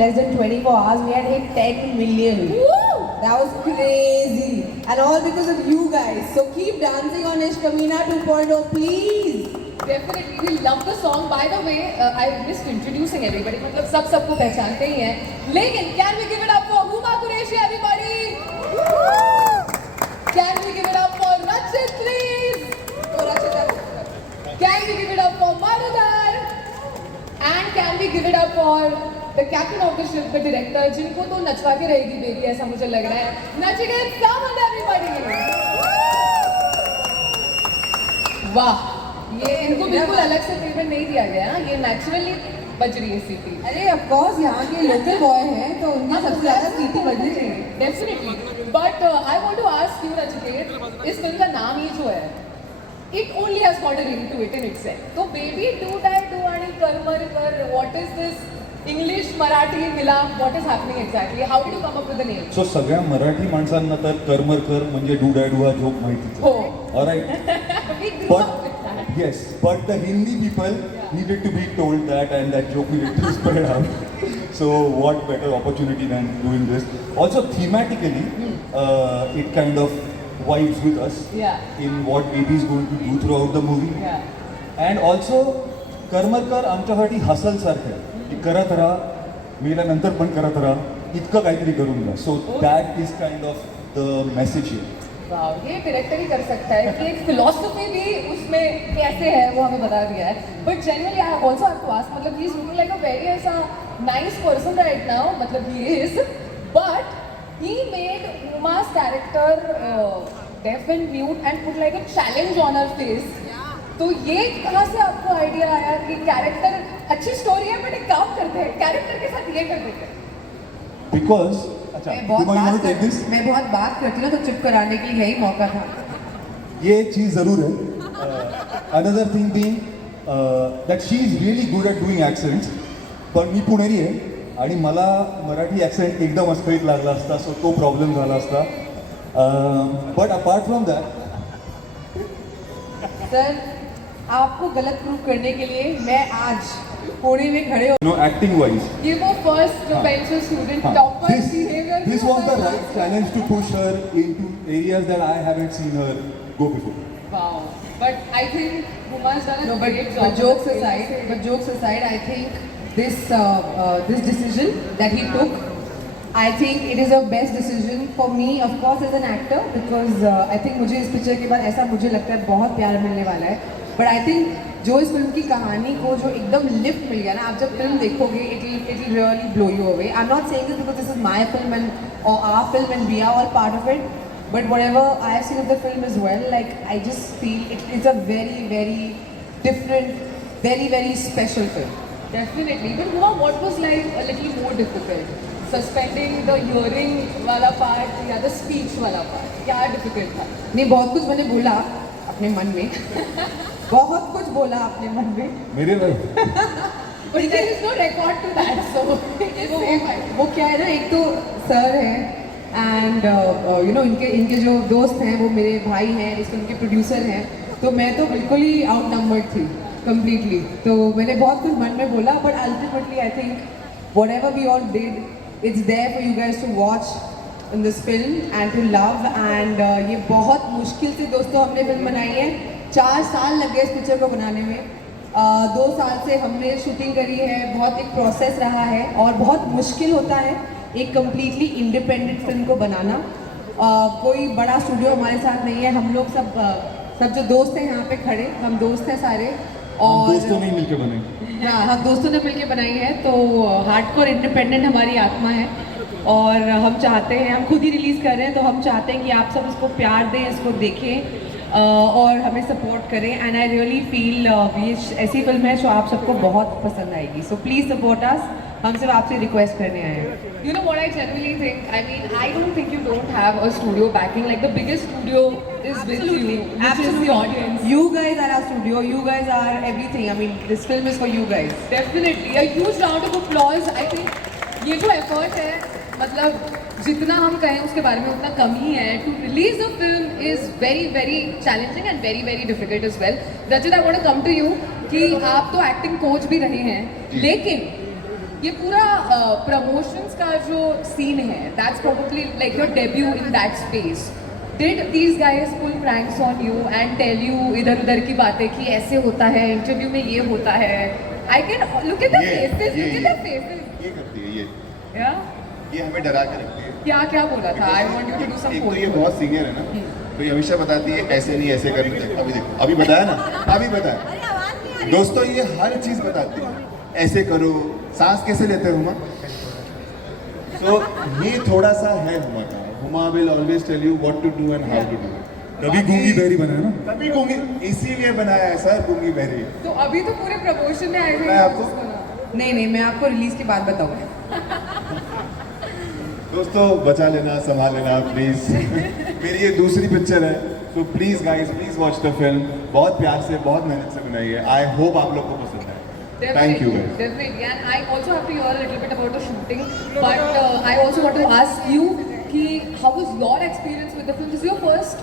less than 24 hours, we had hit 10 million. Woo! That was crazy. And all because of you guys. So keep dancing on Ishq Kameena 2.0, please. Definitely, we love the song. By the way, I missed introducing everybody. मतलब सब सबको पहचानते ही हैं. लेकिन can we give it up for Huma Qureshi, everybody? Can we give it up for Rachit, please? So Rachit, Can we give it up for Manodar? And can we give it up for the captain of the ship, the director, जिनको तो नचवा के रहेगी baby, ऐसा मुझे लग रहा है. Nachiket Sawant, everybody. वाह, ये इनको बिल्कुल अलग से ट्रीटमेंट नहीं दिया गया है. ये नेचुरली बज रही है सीटी. अरे ऑफ कोर्स यहाँ के लोकल बॉय हैं तो उनकी सबसे ज़्यादा सीटी बजनी चाहिए. Definitely. But I want to ask you Nachiket, इस फिल्म का नाम ही जो है, it only has got a ring to it in itself. So baby, do that, do आणि करमर कर. What is this English Marathi मिलाप? What is happening exactly? How did you come up with the name? सो सगळ्या मराठी माणसांना तर करमरकर म्हणजे Duda joke माहितीच हो. Alright. We grew up with that. Yes, but the Hindi people needed to be told that, and that joke needed to spread out. So what better opportunity than doing this? Also thematically, it kind of vibes with us Yeah. in what baby is going to do throughout the movie. Yeah. And also Karmarkar आमच्यासाठी hustle सारखं आहे की करत राहा, मेल्यानंतर पण करत राहा, इतकं काहीतरी करून द्या. So that is kind of the message here. वाह, ये डायरेक्टर ही कर सकता है कि एक फिलॉसफी भी उसमें कैसे है वो हमें बता दिया है. But generally I also have to ask, मतलब he is looking like a very ऐसा नाइस पर्सन राइट नाउ, मतलब he is, but he made Uma's character deaf and mute and put like a challenge on her face. तो ये कहाँ से आपको idea आया कि कैरेक्टर अच्छी स्टोरी है बट एक काम करते हैं कैरेक्टर के साथ ये कर देते हैं? बिकॉज अच्छा, मैं बहुत you want to बात take this? मैं बहुत बात करती हूँ तो चुप कराने के लिए यही मौका था. ये एक चीज जरूर है. Another thing being that she is really good at doing accents. पण मी पुणेरी आहे आणि मला मराठी ॲक्सेंट एकदम अस्खळीत लागला असता, सो तो प्रॉब्लेम झाला असता. But apart from that, sir आपको गलत प्रूव करने के लिए मैं आज पुणे में खड़े हो. नो एक्टिंग वाइज, ये वो first bencher student topper behaviour. this was the right challenge to push her into areas that I haven't seen her go before. Wow. But I think Uma's done a No, great but job. jokes aside, I think this decision that he took, I think it is a best decision for me, of course, as an actor, because I think मुझे इस picture के बाद ऐसा मुझे लगता है बहुत प्यार मिलने वाला है. बट आई थिंक जो इस फिल्म की कहानी को जो एकदम लिफ्ट मिल गया ना, आप जब फिल्म देखोगे it will really blow you away. I am not saying this because this is my film and और our film and we are all part of it. But whatever I have seen of the film as well, like I just feel it's a very, very different, very, very special film. Definitely. But Uma, what was like a little more difficult? Suspending the hearing वाला part या the speech वाला part? क्या difficult था? नहीं, बहुत कुछ मैंने बोला अपने मन में. बहुत कुछ बोला अपने मन में. मेरे भाई But there is no record to that, so it is safe. वो क्या है ना, एक तो सर है एंड यू नो इनके जो दोस्त हैं वो मेरे भाई हैं, इस फिल्म के प्रोड्यूसर हैं, तो मैं तो बिल्कुल ही आउट नंबर्ड थी कम्प्लीटली. तो मैंने बहुत कुछ मन में बोला, but ultimately I think whatever we all did, it's there for you guys to watch in this film and to love. And ये बहुत मुश्किल से दोस्तों हमने फिल्म बनाई है. 4 साल लग गए इस पिक्चर को बनाने में. 2 साल से हमने शूटिंग करी है. बहुत एक प्रोसेस रहा है और बहुत मुश्किल होता है एक कम्प्लीटली इंडिपेंडेंट फिल्म को बनाना. कोई बड़ा स्टूडियो हमारे साथ नहीं है. हम लोग सब जो दोस्त हैं यहाँ पे खड़े, हम दोस्त हैं सारे. और दोस्तों नहीं मिलके बने. हाँ, हम दोस्तों ने मिलके बनाई है. तो हार्डकोर इंडिपेंडेंट हमारी आत्मा है और हम चाहते हैं, हम खुद ही रिलीज़ कर रहे हैं, तो हम चाहते हैं कि आप सब इसको प्यार दें, इसको देखें और हमें सपोर्ट करें. एंड आई रियली फील ये ऐसी फिल्म है जो आप सबको बहुत पसंद आएगी. So please support us. हम सिर्फ आपसे रिक्वेस्ट करने आए हैं. You know what I genuinely think? I mean, I don't think you don't have a studio backing. Like the biggest studio is with you, which is the audience. You guys are our studio. You guys are everything. I mean, this film is for you guys. Definitely. A huge round of applause. I think ये जो effort है, मतलब जितना हम कहें उसके बारे में उतना कम ही है. To release a film is very, very challenging and very, very difficult as well. Rajit, I want to come to you कि आप तो acting coach भी रहे हैं, लेकिन ये पूरा प्रमोशंस का जो सीन है, that's probably like your debut in that space. Did these guys pull pranks on you and tell you इधर उधर की बातें कि ऐसे होता है, इंटरव्यू में ये होता है? I can look at the faces, look at the faces. ये करती है ये Yeah? ये हमें डरा के रखती है. क्या क्या बोला था? I want you to do some एक तो ये photos. बहुत सीनियर है ना, तो ये हमेशा बताती है ऐसे नहीं ऐसे करना चाहिए. अभी देखो, अभी बताया ना, अभी बताया. दोस्तों ये हर चीज बताती है. ऐसे करो, सांस कैसे लेते हो हुमा? तो ये थोड़ा सा है हुमा का. Huma will always tell you what to do and how to do. तभी गूंगी बहरी बना है ना. तभी गूंगी, इसीलिए बनाया है सर गूंगी बहरी. तो अभी तो पूरे प्रमोशन में आए थे मैं आपको नहीं नहीं, मैं आपको रिलीज के बाद बताऊंगी. दोस्तों बचा लेना, संभाल लेना प्लीज. मेरी ये दूसरी पिक्चर है, तो please guys please watch the film. बहुत प्यार से, बहुत मेहनत से बनाई है. आई होप आप लोग को पसंद है. Thank you guys. Definitely, and I also have to hear a little bit about the shooting, but I also want to ask you, कि how was your experience with the film? This is your first